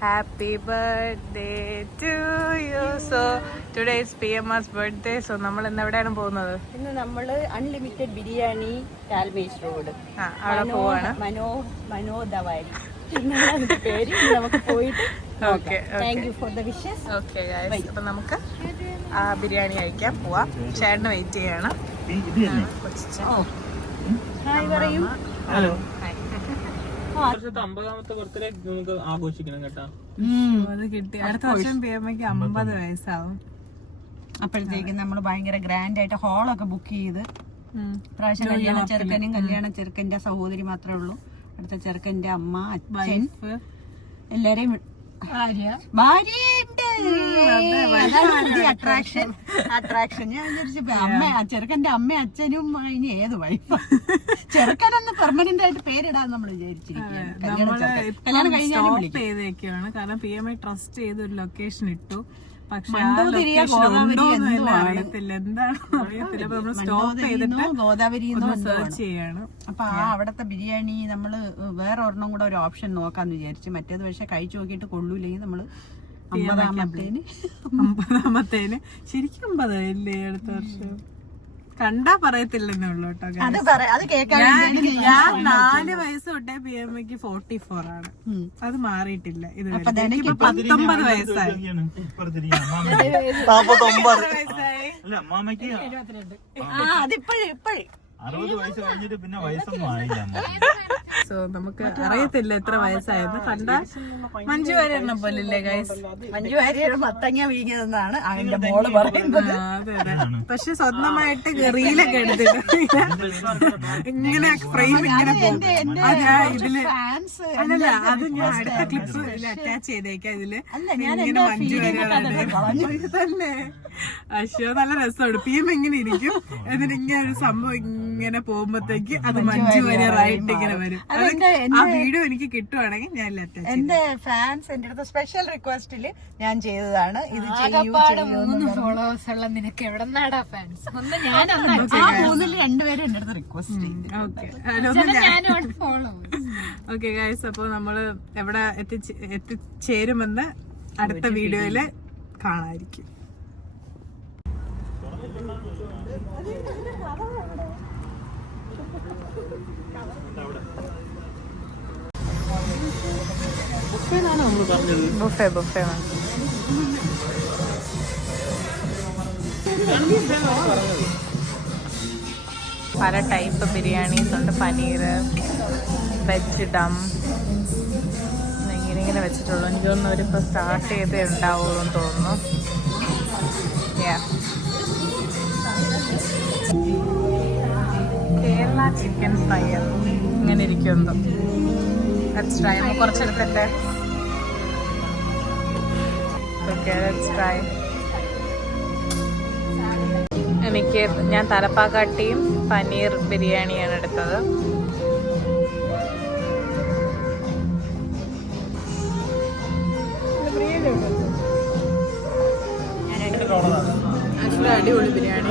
Happy birthday to you. So today is PMR's birthday. So നമ്മൾ ഇന്ന് എവിടെയാണ് പോകുന്നത്? ഇന്ന് നമ്മള് അൺലിമിറ്റഡ് ബിരിയാണി കാൽവേസ് റോഡ് അവിടെ പോവാണ്. മനോദവാരി പേര് നമുക്ക് പോയിട്ട് thank you for the wishes. Okay guys, അപ്പൊ നമുക്ക് ബിരിയാണി കഴിക്കാൻ പോവാം. ചേട്ടന് വെയിറ്റ് ചെയ്യണം. ഹായ് പറയൂ. ഹലോ. 50ാമത്തെ ബർത്ത്ഡേ നമുക്ക് ആഘോഷിക്കണം കേട്ടോ. അത് കിട്ടി. അടുത്ത വർഷം PMക്ക് 50 വയസ്സാവും. അപ്പോഴത്തേക്കും നമ്മൾ ഭയങ്കര ഗ്രാൻഡ് ആയിട്ട് ഹാളൊക്കെ ബുക്ക് ചെയ്ത് പ്രാവശ്യം കല്യാണ ചെറുക്കനും കല്യാണ ചെറുക്കന്റെ സഹോദരി മാത്രമേ ഉള്ളൂ. അടുത്ത ചെറുക്കന്റെ അമ്മ, അച്ഛൻ, എല്ലാരെയും ഭാര്യയുണ്ട്. അട്രാക്ഷൻ ഞാൻ വിചാരിച്ചു അമ്മ ചെറുക്കന്റെ അമ്മയും അച്ഛനും ഇനി ഏത് വൈഫ് ചെറുക്കനൊന്ന് പെർമനന്റ് ആയിട്ട് പേരിടാന്ന് നമ്മൾ വിചാരിച്ചിരിക്കുകയാണ്. കല്യാണം കഴിഞ്ഞാലും വിളിക്കും. കാരണം PMI ട്രസ്റ്റ് ചെയ്ത് ഒരു ലൊക്കേഷൻ ഇട്ടു. പക്ഷെ ഗോദാവരി സെർച്ച് ചെയ്യണം. അപ്പൊ അവിടത്തെ ബിരിയാണി നമ്മള് വേറെ ഒരെണ്ണം കൂടെ ഒരു ഓപ്ഷൻ നോക്കാന്ന് വിചാരിച്ചു. മറ്റേത് പക്ഷെ കഴിച്ചു നോക്കിയിട്ട് കൊള്ളൂല്ലെങ്കിൽ നമ്മള് 50ാമത്തേന് ശരിക്കും 50 ഇല്ലേ അടുത്ത വർഷം? കണ്ടാ പറയത്തില്ലെന്നുള്ളൂ കേട്ടോ. ഞാൻ 4 വയസ്സ് തൊട്ടേ PMക്ക് 44 ആണ്. അത് മാറിയിട്ടില്ല. ഇത് 19 വയസ്സായി. 60 വയസ്സ് കഴിഞ്ഞിട്ട് പിന്നെ വയസ്സൊന്നും ആയില്ല. സോ നമുക്ക് അറിയത്തില്ല എത്ര വയസ്സായെന്ന്. കണ്ട മഞ്ജു വാര്യറിനെ പോലല്ലേ ഗൈസ്? മഞ്ജു വാര്യർ മത്തങ്ങ വീഴുന്നതാണ് അതിന്റെ മോള് പറയുന്നത്. അതെ അതെ. പക്ഷെ സ്വന്തമായിട്ട് റീലൊക്കെ എടുത്തിട്ട് ഇങ്ങനെ ഫ്രെയിം ഇങ്ങനെ പോകും. ഇതില് അല്ലല്ല, അത് ഞാൻ അടുത്ത ക്ലിപ്സ് അറ്റാച്ച് ചെയ്തേക്കാം. ഇതില് ഇങ്ങനെ മഞ്ജു വാര്യർ തന്നെ. അശ്വ നല്ല രസമാണ്. PM ഇങ്ങനെ ഇരിക്കും, എന്നിട്ട് ഇങ്ങനെ ഒരു സംഭവം ഇങ്ങനെ പോകുമ്പോഴത്തേക്ക് അത് മഞ്ജു വാര്യറായിട്ട് ഇങ്ങനെ വരും. ആ വീഡിയോ എനിക്ക് കിട്ടുവാണെങ്കിൽ ഞാൻ എന്റെ ഫാൻസ് എന്റെ അടുത്ത് സ്പെഷ്യൽ റിക്വസ്റ്റില് ഞാൻ ചെയ്തതാണ്. ഇത് 3 ഫോളോവേഴ്സ് ഉള്ള നിനക്ക് എവിടെ നിന്നാടാ ഫാൻസ്? രണ്ടുപേരും എന്റെ അടുത്ത് റിക്വസ്റ്റ് ചെയ്തു. ഓക്കെ ഗൈസ്, അപ്പൊ നമ്മള് എവിടെ എത്തിച്ചേരുമെന്ന് അടുത്ത വീഡിയോയില് കാണാതിരിക്കും. ബുഫേ പല ടൈപ്പ് ബിരിയാണീസ് ഉണ്ട്. പനീർ, വെജ് ഡം, ഇങ്ങനെ വെച്ചിട്ടുള്ളൂ. എനിക്ക് തോന്നുന്നു അവരിപ്പോൾ സ്റ്റാർട്ട് ചെയ്തേ ഉണ്ടാവുള്ളൂ എന്ന് തോന്നുന്നു. കേരള ചിക്കൻ ഫ്രൈ ഇങ്ങനെ ഇരിക്കുമെന്തോ. Let's try. കുറച്ചെടുത്തിട്ട് ലെറ്റ്സ് ട്രൈ. ഞാൻ തലപ്പാക്കാട്ടിയും പനീർ ബിരിയാണിയാണ് എടുത്തത്. ആക്ച്വലി അടിപൊളി ബിരിയാണി.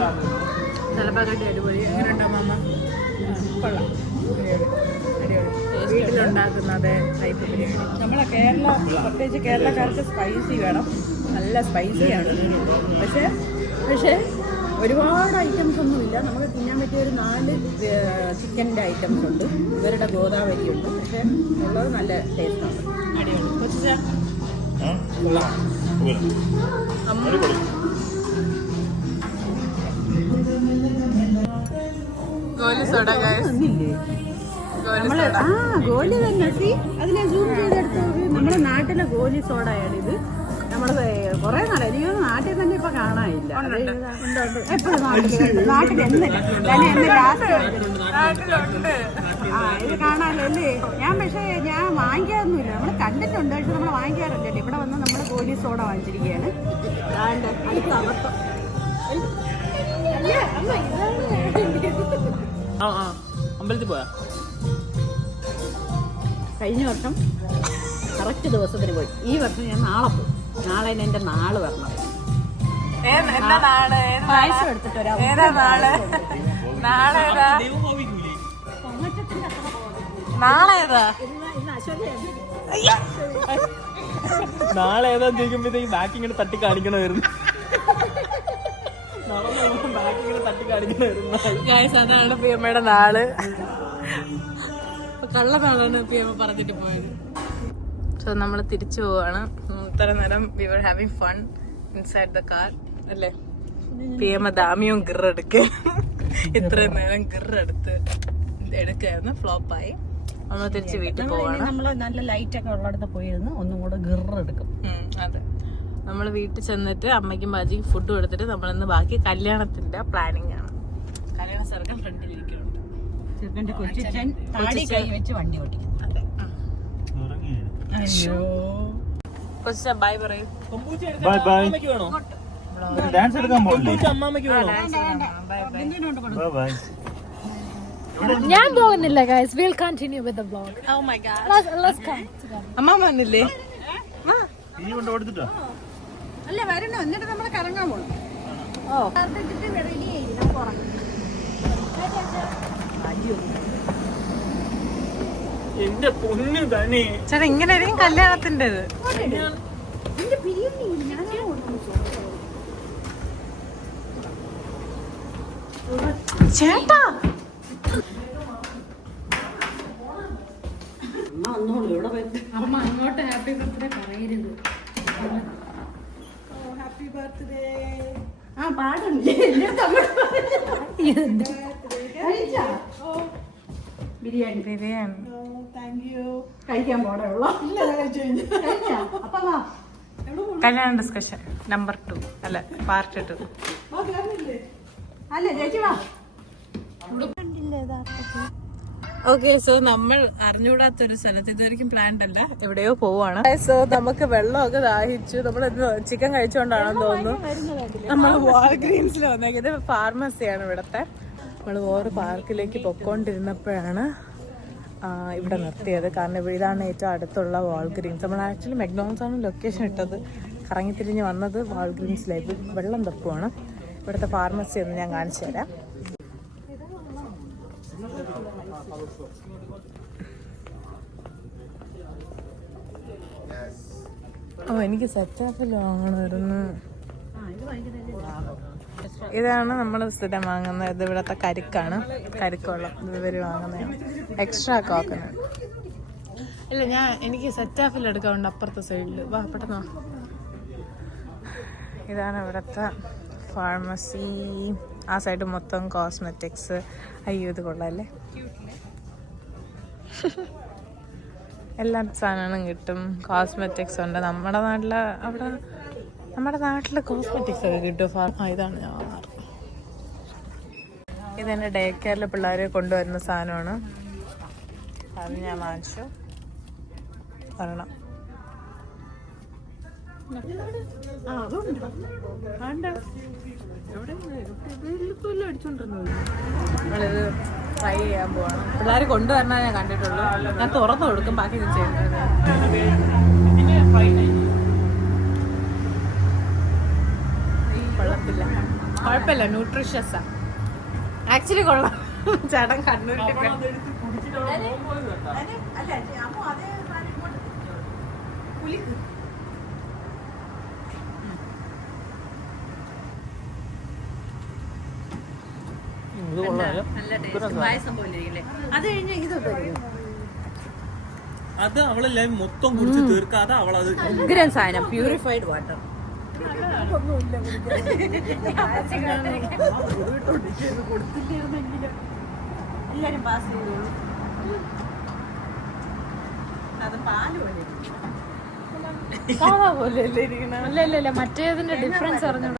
തലപ്പാക്കാട്ടി അടിപൊളി. എങ്ങനെയുണ്ടോ മാമ? കൊള്ളാം. വീട്ടിലുണ്ടാക്കുന്ന അതേ ടൈപ്പ് ബിരിയാണി. നമ്മളെ പ്രത്യേകിച്ച് കേരളക്കാർക്ക് സ്പൈസി വേണം. നല്ല സ്പൈസിയാണ്. പക്ഷേ ഒരുപാട് ഐറ്റംസ് ഒന്നുമില്ല. നമുക്ക് തിന്നാൻ പറ്റിയ ഒരു 4 ചിക്കൻ്റെ ഐറ്റംസ് ഉണ്ട്. ഇവരുടെ ഗോദാവരി ഉണ്ട്. പക്ഷെ ഉള്ളത് നല്ല ടേസ്റ്റാണ്. ഗോലി സോഡ ഗോലി തന്നെ. അതിനെ സൂം ചെയ്തെടുത്ത് നമ്മുടെ നാട്ടിലെ ഗോലി സോഡയാണ് ഇത്. നമ്മള് കൊറേ നാളെ എനിക്ക് നാട്ടിൽ തന്നെ ഇപ്പൊ കാണാനില്ല. എപ്പോഴും നാട്ടിൽ എന്ന് ഇത് കാണാനല്ലേ. പക്ഷേ ഞാൻ വാങ്ങിക്കാറൊന്നുമില്ല. നമ്മൾ കണ്ടിട്ടുണ്ട്, പക്ഷെ നമ്മൾ വാങ്ങിക്കാറില്ലല്ലോ. ഇവിടെ വന്ന് നമ്മൾ ഗോലി സോഡ വാങ്ങിച്ചിരിക്കുകയാണ്. അമ്പലത്തിൽ പോയാ കഴിഞ്ഞ വർഷം കറക്റ്റ് ദിവസത്തിന് പോയി. ഈ വർഷം ഞാൻ നാളെ പോകും. നാളെ എന്റെ നാള് വരണം. പായസം എടുത്തിട്ട് വരാം. നാളെ നാളെ ഏതാ ചോദിക്കുമ്പോഴത്തേക്ക് ബാക്കി ഇങ്ങനെ തട്ടി കാണിക്കണമായിരുന്നു. ബാക്കി ഇങ്ങനെ തട്ടി കാണിക്കണമായിരുന്നു. അതാണ് പിയമ്മയുടെ നാള്. കള്ളനാളാണ് പിയമ്മ പറഞ്ഞിട്ട് പോയത്. സോ നമ്മൾ തിരിച്ചു പോവാണ്. ഇത്ര നേരം we were having fun inside the car അല്ലേ? പിയമ്മ ദാമിയും ഗിറെടുക്ക് ഇത്രയും നേരം ഗിറെടുത്ത് എടുക്കായിരുന്നു. ഫ്ലോപ്പായി. നമ്മൾ തിരിച്ച് വീട്ടിൽ പോവാണ്. നമ്മള് നല്ല ലൈറ്റ് ഒക്കെ ഉള്ളിടത്ത് പോയിരുന്നു ഒന്നും കൂടെ ഗിറെടുക്കും. അതെ, നമ്മൾ വീട്ടിൽ ചെന്നിട്ട് അമ്മയ്ക്കും ബാജിക്കും ഫുഡ് കൊടുത്തിട്ട് നമ്മളിന്ന് ബാക്കി കല്യാണത്തിന്റെ പ്ലാനിങ് ആണ്. കല്യാണ ചെറുക്കൻ ഫ്രണ്ടിലിരിക്കുന്നുണ്ട്. ചെറുക്കൻ്റെ കൊച്ചിച്ചൻ താടി കൈ വെച്ച് വണ്ടി ഓടിക്കും. അതെ. അയ്യോ കൊച്ചിച്ച ബൈ പറയൂ. Bye bye. വേണോ ഡാൻസ് എടുക്കാൻ പോകണ്ടേ? അമ്മമ്മക്ക് വേണോ? Bye bye. ഞാൻ പോകുന്നില്ല guys, we'll continue with the vlog. Oh my god. Let's come. അമ്മ വന്നില്ലേ? ഈ കൊണ്ട് കൊടുത്തിട്ടോ? അല്ല വരണോ, എന്നിട്ട് നമ്മൾ കറങ്ങാൻ പോകണം. എന്റെ പൊന്നു തന്നെ ചേട്ടാ ഇങ്ങനെ ആയിരിക്കും കല്യാണത്തിൻ്റെത്. ചേട്ടാ അമ്മ അങ്ങോട്ട് ഹാപ്പി ബർത്ത്ഡേ പറയരുത്. Happy birthday. ആ പാടല്ലേ ബിരിയാണി ബിരിയാണി താങ്ക് യു. കഴിക്കാൻ പോടെയുള്ള അപ്പൊ വാ. കല്യാണ ഡിസ്കഷൻ നമ്പർ 2 അല്ല പാർട്ട് 2. അല്ലേ ചേച്ചി വാ. ഓക്കെ, സോ നമ്മൾ അറിഞ്ഞുകൂടാത്തൊരു സ്ഥലത്ത് ഇതുവരെയും പ്ലാൻഡ് അല്ല എവിടെയോ പോവാണ്. സോ നമുക്ക് വെള്ളമൊക്കെ ദാഹിച്ചു. നമ്മൾ ചിക്കൻ കഴിച്ചുകൊണ്ടാണെന്ന് തോന്നുന്നു നമ്മൾ വാൾഗ്രീൻസിൽ വന്നേക്കുന്നത്. ഫാർമസിയാണ് ഇവിടത്തെ. നമ്മൾ വേറെ പാർക്കിലേക്ക് പൊക്കോണ്ടിരുന്നപ്പോഴാണ് ഇവിടെ നിർത്തിയത്. കാരണം ഇതാണ് ഏറ്റവും അടുത്തുള്ള വാൾഗ്രീൻസ്. നമ്മൾ ആക്ച്വലി മെക്ഡോണൽസ് ആണ് ലൊക്കേഷൻ ഇട്ടത്. കറങ്ങിത്തിരിഞ്ഞ് വന്നത് വാൾഗ്രീൻസിലേക്ക്. വെള്ളം തപ്പുവാണ്. ഇവിടുത്തെ ഫാർമസി എന്ന് ഞാൻ കാണിച്ചു തരാം. എനിക്ക് സെറ്റാപ്പിൽ വാങ്ങണമായിരുന്നു. ഇതാണ് നമ്മൾ സ്ഥിരം വാങ്ങുന്നത്. ഇത് ഇവിടുത്തെ കരിക്കാണ്. കരിക്കുവെള്ളം ഇത് ഇവര് വാങ്ങുന്നതാണ്. എക്സ്ട്രാ കോക്കനട്ട് അല്ല, എനിക്ക് സെറ്റാപ്പിൽ എടുക്കാറുണ്ട് അപ്പുറത്തെ സൈഡിൽ. വാ പെട്ടെന്ന്. ഇതാണ് ഇവിടുത്തെ ഫാർമസി. ആ സൈഡ് മൊത്തം കോസ്മെറ്റിക്സ്. അയ്യോ ഇത് കൊള്ളാല്ലേ. എല്ലാ സാധനങ്ങളും കിട്ടും. കോസ്മെറ്റിക്സ് ഉണ്ട്. നമ്മുടെ നാട്ടില് കോസ്മെറ്റിക്സ് ഒക്കെ കിട്ടും. ഇതാണ് ഞാൻ വാങ്ങാറ്. ഇതെൻ്റെ ഡേ കെയറിൽ പിള്ളേരെ കൊണ്ടുവരുന്ന സാധനമാണ്. അത് ഞാൻ വാങ്ങിച്ചു. വരണം. നമ്മളിത് ട്രൈ ചെയ്യാൻ പോവാണ്. പിള്ളേർ കൊണ്ടുവരണ ഞാൻ കണ്ടിട്ടുള്ളൂ. ഞാൻ തുറന്നു കൊടുക്കും, ബാക്കി ഞാൻ ചെയ്യുന്നത്. കൊള്ളത്തില്ല, കുഴപ്പമില്ല, ന്യൂട്രീഷ്യസാ. ആക്ച്വലി കൊള്ളാം. ചേട്ടൻ കണ്ണൂരിൽ അത് അവളെല്ലാം മൊത്തം കുടിച്ച് തീർക്കാതെ അവളത് ഉഗ്രൻ സാധനം. Purified water. എല്ലാരും പാസ് ചെയ്തോളൂ. അത് പാല് പോലെ അല്ല മറ്റേതിന്റെ ഡിഫറൻസ് അറിഞ്ഞു.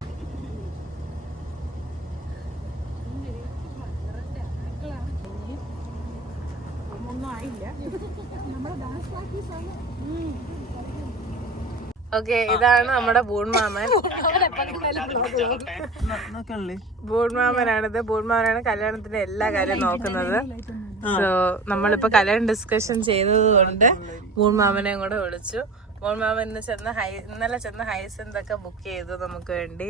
ഓക്കെ, ഇതാണ് നമ്മുടെ ബൂൺമാമൻ. ബൂൺമാമനാണിത്. ബൂൺമാമനാണ് കല്യാണത്തിന്റെ എല്ലാ കാര്യവും നോക്കുന്നത്. സോ നമ്മളിപ്പോ കല്യാണം ഡിസ്കഷൻ ചെയ്തത് കൊണ്ട് ബൂൺമാമനെയും കൂടെ വിളിച്ചു. ബൂൺമാമന് ഇന്നലെ ചെന്ന് ഹൈസെന്തൊക്കെ ബുക്ക് ചെയ്തു നമുക്ക് വേണ്ടി.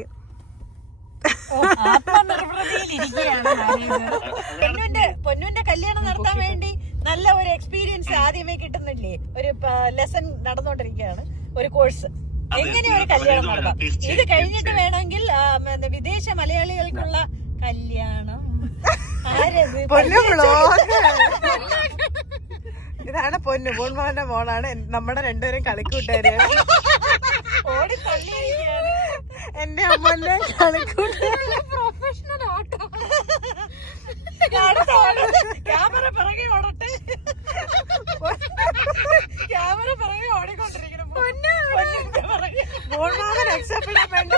പൊന്നുവിന്റെ കല്യാണം നടത്താൻ വേണ്ടി നല്ല ഒരു എക്സ്പീരിയൻസ് ആദ്യമേ കിട്ടുന്നില്ലേ? ഒരു ലെസൺ നടന്നുകൊണ്ടിരിക്കുകയാണ്. ഒരു കോഴ്സ് എങ്ങനെ ഒരു കല്യാണം നടത്താം. ഇത് കഴിഞ്ഞിട്ട് വേണമെങ്കിൽ വിദേശ മലയാളികൾക്കുള്ള കല്യാണം. ഇതാണ് പൊന്നു പൂൺമോന്റെ മോളാണ്. നമ്മുടെ രണ്ടുപേരും കളിക്കൂട്ടുകാരിയാണ്. ഓടി തള്ളിയിരിക്കുകയാണ് എന്റെ അമ്മന്റെ കളിക്കൂട്ടുകാരി. Professional auto. ക്യാമറ പിറകെ ഓടട്ടെ. ക്യാമറ പിറകെ ഓടിക്കൊണ്ടിരിക്കണം. പൂൺമാമ രക്ഷപ്പെടാൻ വേണ്ടി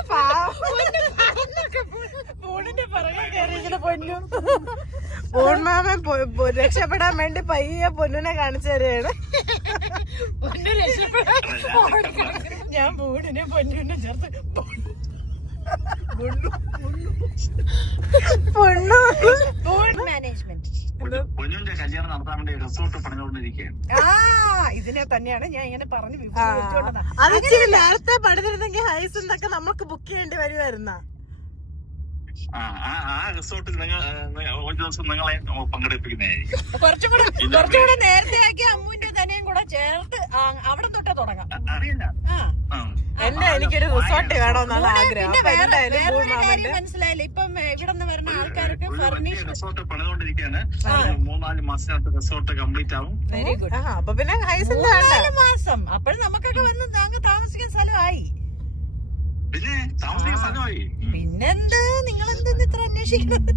ഫോണിന്റെ പിറകെ കയറിയിരിക്കുന്ന പൊന്നു. പൂൺമാമൻ രക്ഷപ്പെടാൻ വേണ്ടി പയ്യെ പൊന്നിനെ കാണിച്ചു തരികയാണ്. പൊന്നു രക്ഷപ്പെടാൻ ഞാൻ പൂണിനെ പൊന്നിനെ ചേർത്ത് മാനേജ്മെന്റ്. പൊന്നുവിന്റെ കല്യാണം നടത്താൻ വേണ്ടി റിസോർട്ട് പണിതുകൊണ്ടിരിക്കുകയാണ്. ഇതിനെ തന്നെയാണ് ഞാൻ ഇങ്ങനെ പറഞ്ഞു അത് നേരത്തെ പണിതിരുന്നെങ്കിൽ ഹൈസുണ്ടൊക്കെ നമുക്ക് ബുക്ക് ചെയ്യേണ്ടി വരുമായിരുന്ന. ആ റിസോർട്ടിൽ ഒരു ദിവസം നിങ്ങളെ പങ്കെടുപ്പിക്കുന്നതായിരിക്കും. കുറച്ചുകൂടെ നേരത്തെ ആക്കി അമ്മുവിന്റെ തന്നെയും കൂടെ ചേർത്ത് അവിടെ തൊട്ടേ തുടങ്ങാം. അറിയില്ല. എനിക്കൊരു റിസോർട്ട് വേണമെന്നാണ് ആഗ്രഹം. മനസ്സിലായില്ല. ഇപ്പം ഇവിടെ നിന്ന് വരുന്ന ആൾക്കാർക്ക് റിസോർട്ട് പണിതുകൊണ്ടിരിക്കുകയാണ്. 3-4 മാസത്തിനകത്ത് റിസോർട്ട് കംപ്ലീറ്റ് ആവും. Very good. അപ്പൊ പിന്നെ 4 മാസം അപ്പോഴും നമുക്കൊക്കെ വന്ന് താമസിക്കാൻ സ്ഥലമായി. പിന്നെ താമസിക്കാൻ സ്ഥലമായി. പിന്നെന്ത് നിങ്ങളെന്തെന്ന് ഇത്ര അന്വേഷിക്കുന്നത്?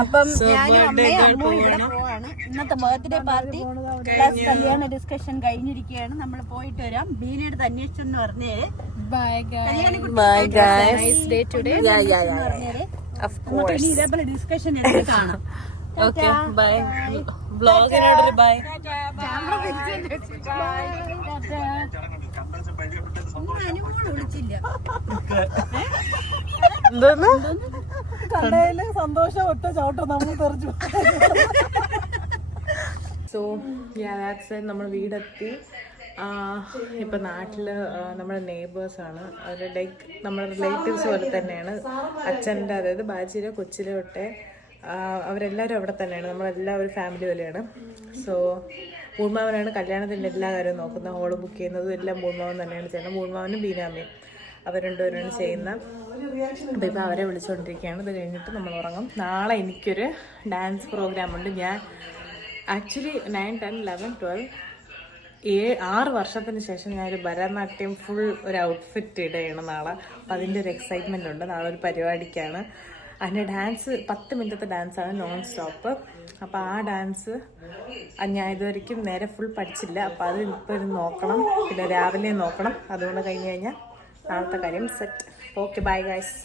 അപ്പം ഞാനും അമ്മയും അമ്മും ഇവിടെ പോവാണ്. ഇന്നത്തെ ബർത്ത്ഡേ പാർട്ടി പ്ലസ് കല്യാണ ഡിസ്കഷൻ കഴിഞ്ഞിരിക്കുകയാണ്. നമ്മൾ പോയിട്ട് വരാം. ബീനടുത്ത് അന്വേഷിച്ചെന്ന് പറഞ്ഞേര്. Bye guys. Bye guys. Nice day today. പറഞ്ഞേര്. ഇനി ഇതേപോലെ ഡിസ്കഷൻ എടുത്ത് കാണാം. Okay bye. ബ്ലോഗിനോടൊരു ബൈ. അനുമോൾ വിളിച്ചില്ല. എന്തോന്ന് കണ്ടതില് സന്തോഷം ഒറ്റ ചോട്ടം നമ്മൾ തെറിച്ചു. സോ നമ്മൾ വീടെത്തി. ഇപ്പം നാട്ടിൽ നമ്മുടെ നെയ്ബേഴ്സാണ്. അവർ ലൈക്ക് നമ്മുടെ റിലേറ്റീവ്സ് പോലെ തന്നെയാണ്. അച്ഛൻ്റെ അതായത് ബാജിയുടെ കൊച്ചിലെ തൊട്ടേ അവരെല്ലാവരും അവിടെ തന്നെയാണ്. നമ്മളെല്ലാവരും ഫാമിലി പോലെയാണ്. സോ പൂർമാവനാണ് കല്യാണത്തിൻ്റെ എല്ലാ കാര്യവും നോക്കുന്നത്. ഹോള് ബുക്ക് ചെയ്യുന്നതും എല്ലാം പൂർമാവൻ തന്നെയാണ് ചെയ്യുന്നത്. പൂർമാവനും ബീനാമയും അവർ രണ്ടുപേരാണ് ചെയ്യുന്നത്. അപ്പോൾ ഇപ്പോൾ അവരെ വിളിച്ചുകൊണ്ടിരിക്കുകയാണ്. ഇത് കഴിഞ്ഞിട്ട് നമ്മൾ ഉറങ്ങും. നാളെ എനിക്കൊരു ഡാൻസ് പ്രോഗ്രാമുണ്ട്. ഞാൻ ആക്ച്വലി 9, 10, 11, 12 6 വർഷത്തിന് ശേഷം ഞാനൊരു ഭരതനാട്യം ഫുൾ ഒരു ഔട്ട്ഫിറ്റ് ഇടുകയാണ് നാളെ. അപ്പം അതിൻ്റെ ഒരു എക്സൈറ്റ്മെൻ്റ് ഉണ്ട്. നാളെ ഒരു പരിപാടിക്കാണ്. അതിൻ്റെ ഡാൻസ് 10 മിനിറ്റത്തെ ഡാൻസാണ്, നോൺ സ്റ്റോപ്പ്. അപ്പോൾ ആ ഡാൻസ് ഞാൻ ഇതുവരെയ്ക്കും നേരെ ഫുൾ പഠിച്ചില്ല. അപ്പോൾ അത് ഇപ്പോൾ ഇത് നോക്കണം. പിന്നെ രാവിലെ നോക്കണം. അതുകൊണ്ട് കഴിഞ്ഞ് കഴിഞ്ഞാൽ നാളത്തെ കാര്യം സെറ്റ്. Okay bye guys.